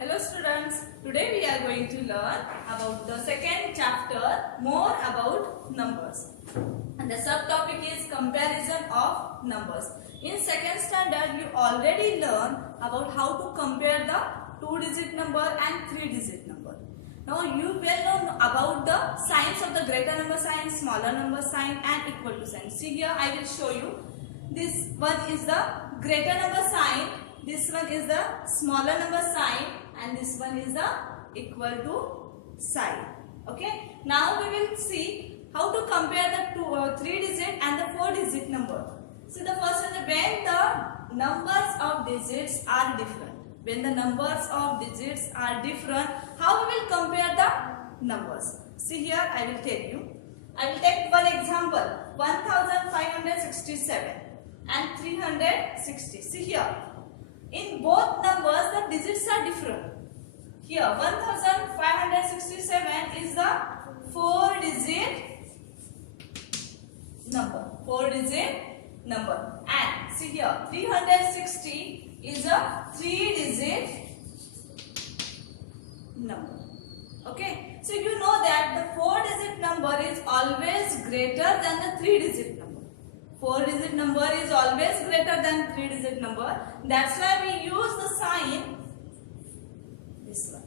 Hello students, today we are going to learn about the second chapter, more about numbers. And the subtopic is comparison of numbers. In second standard, you already learned about how to compare the 2-digit number and 3-digit number. Now you well know about the signs of the greater number sign, smaller number sign and equal to sign. See here I will show you. This one is the greater number sign, this one is the smaller number sign and this one is the equal to sign. Okay. Now we will see how to compare the 3-digit and the 4-digit number. So the first is when the numbers of digits are different. When the numbers of digits are different, how we will compare the numbers? See here I will tell you. I will take one example, 1567 and 360. See here. In both numbers, the digits are different. Here, 1567 is the 4-digit number. 4-digit number. And see here, 360 is a 3-digit number. Okay. So you know that the 4-digit number is always greater than the 3-digit number. 4-digit number is always greater than 3-digit number. That's why we use the sign this one.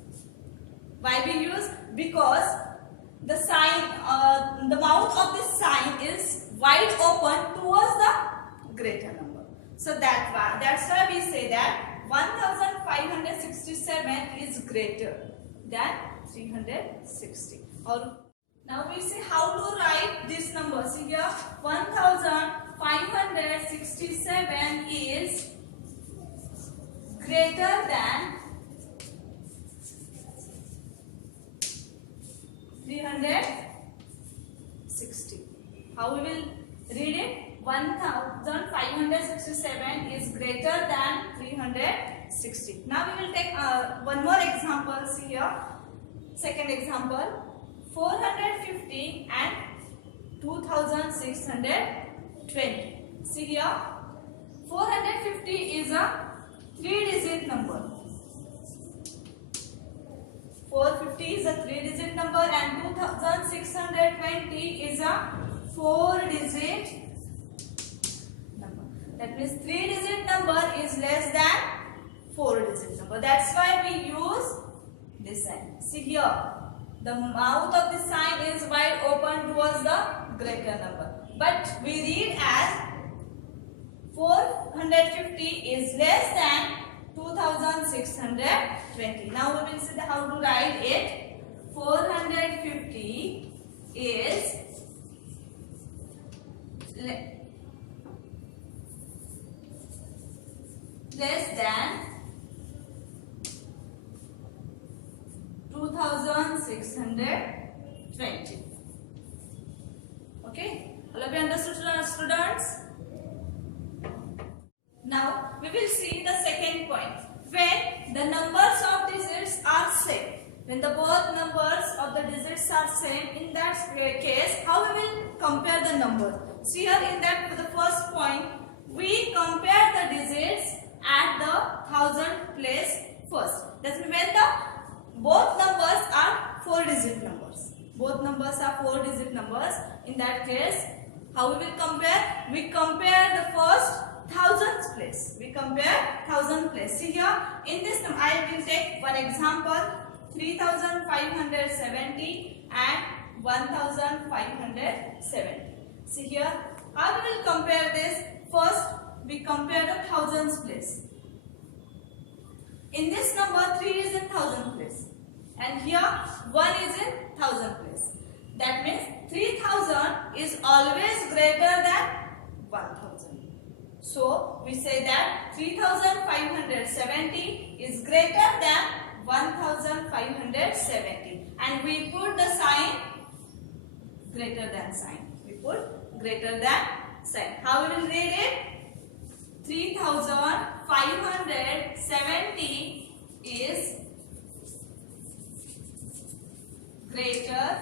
Why we use? Because the sign, the mouth of this sign is wide open towards the greater number. So that's why we say that 1567 is greater than 360. Or now we see how to write this number. See here, 1567 is greater than 360. How we will read it? 1567 is greater than 360. Now we will take one more example. See here, second example, 450 and 2620. See here, 450 is a 3-digit number. 450 is a 3-digit number and 2620 is a 4-digit number. That means 3-digit number is less than 4-digit number. That's why we use this sign. See here, the mouth of the sign is wide open towards the greater number. But we read as 450 is less than 2620. Now we will see how to write it. 450 is less than 2620. Okay, all of you understood, students? Now we will see the second point. When the numbers of digits are same, when the both numbers of the digits are same, in that case, how we will compare the numbers? See here, in that for the first point, we compare the digits at the thousand place first. That means when the both numbers are 4-digit numbers. Both numbers are 4-digit numbers. In that case, how we will compare? We compare the first thousands place. We compare thousand place. See here, in this I will take one example, 3570 and 1570. See here, how we will compare this? First, we compare the thousands place. In this number, 3 is in thousand place. And here, 1 is in thousand place. That means 3000 is always greater than 1000. So, we say that 3570 is greater than 1570. And we put the sign greater than sign. We put greater than sign. How we will read it? 3570 is greater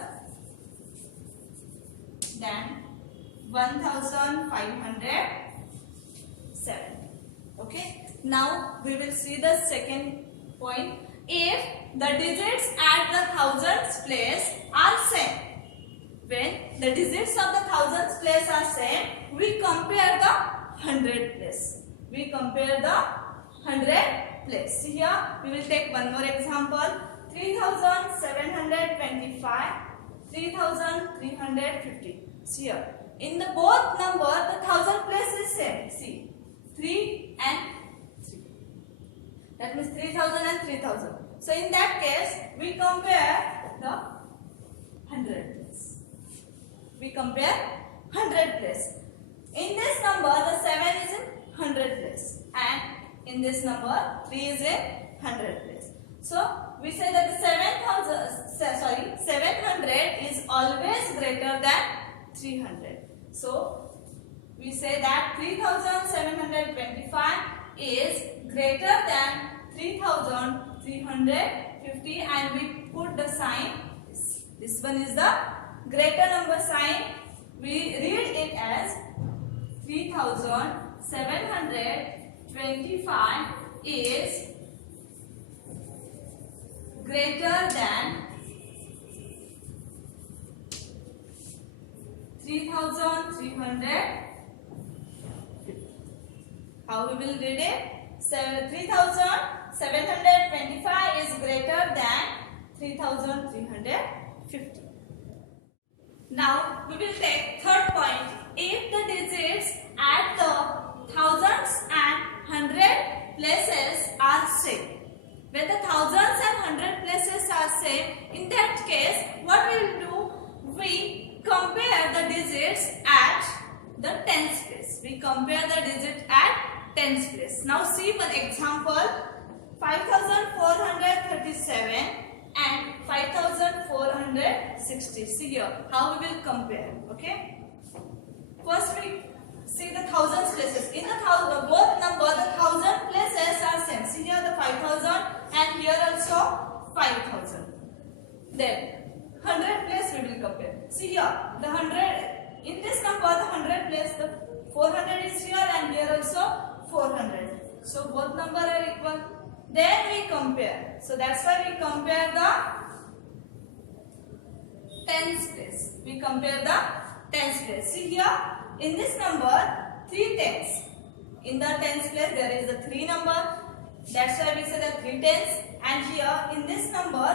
than 1570. Okay. Now we will see the second point. if the digits at the thousands place are same. When the digits of the thousands place are same, we compare the hundred place. We compare the hundred place. See here, we will take one more example. 3,725, 3,350. See here, in the both number, the thousand place is same. See, 3 and 3. That means 3,000 and 3,000. So in that case, we compare the 100 place. We compare 100 place. In this number, the 7 is in 100 place, and in this number, 3 is in 100 place. So we say that the 700 is always greater than 300. So we say that 3,725 is greater than 3,350, and we put the sign. This one is the greater number sign. We read it as 3,725 is greater than 3,350. How we will read it? 3,725 is greater than 3,350. Now we will take third point. If the digits at the thousands and hundred places are same. When the thousands and hundred places are same, in that case, what we will do? We compare the digits at the tens place. We compare the digit at tens place. Now see one example. 5,437 and 5,460. See here how we will compare. Okay. First we see the thousands places. In the both number, the thousand places are same. See here the 5,000 and here also 5,000. Then 100 place we will compare. See here the 100. In this number the 100 place, the 400 is here and here also 400. So both number are equal. Then we compare. So that's why we compare the tens place. We compare the tens place. See here, in this number, 3 tens. In the tens place, there is a 3 number. That's why we say the 3 tens. And here, in this number,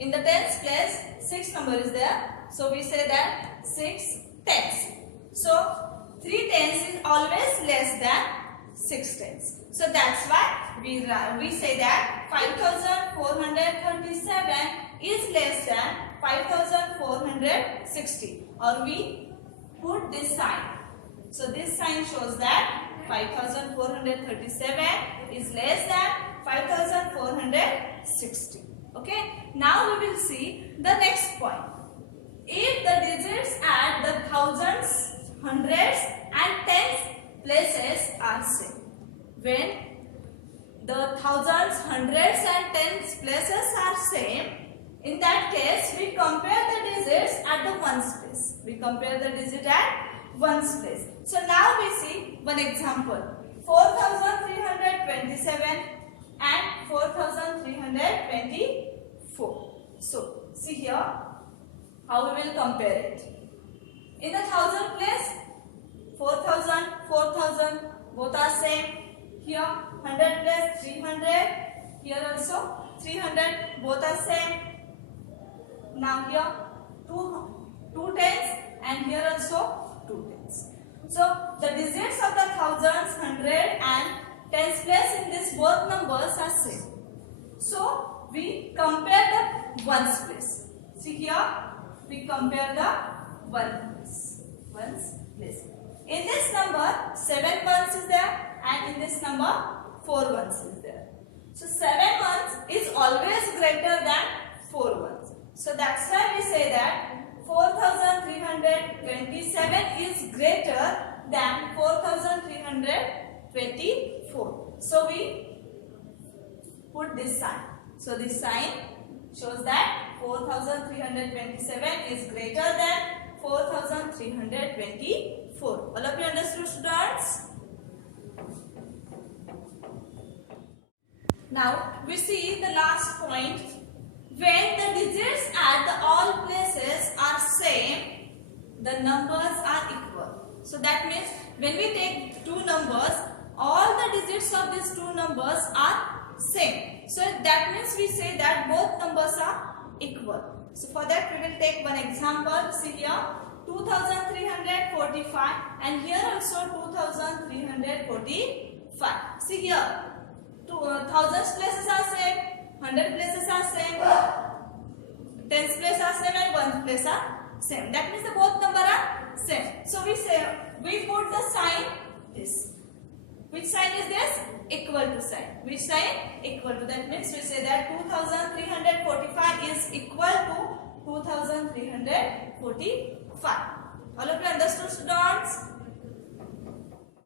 in the tens place, 6 number is there. So we say that 6 tens. So 3 tens is always less than 6 tens. So that's why we say that 5,437 is less than 5,460, or we put this sign. So this sign shows that 5,437 is less than 5,460. Okay. Now we will see the next point. If the digits at the thousands, hundreds and tens places are same. When the thousands, hundreds and tens places are same, in that case we compare the digits at the ones place. We compare the digit at ones place. So now we see one example. 4,327 and 4,324. So see here how we will compare it. In the thousand place, 4,000, 4,000 both are same. Here 100 place 300, here also 300, both are same. Now here two tens and here also 2 tens. So the digits of the thousands, hundred and tens place in this both numbers are same. So we compare the ones place. See here we compare the ones place. In this number 7 ones is there. And in this number 4 ones is there. So 7 ones is always greater than 4 ones. So that's why we say that 4,327 is greater than 4,324. So we put this sign. So this sign shows that 4,327 is greater than 4,324. All of you understood, students? Now we see the last point. When the digits at the all places are same, the numbers are equal. So that means when we take two numbers, all the digits of these two numbers are same. So that means we say that both numbers are equal. So for that we will take one example. See here 2345 and here also 2345. See here thousands places are same, 100 places are same, tens place are same and ones place are same. That means the both number are same. So we say we put the sign this. Which sign is this? Equal to sign. Which sign? Equal to. That means we say that 2345 is equal to 2345. All of you understood, students?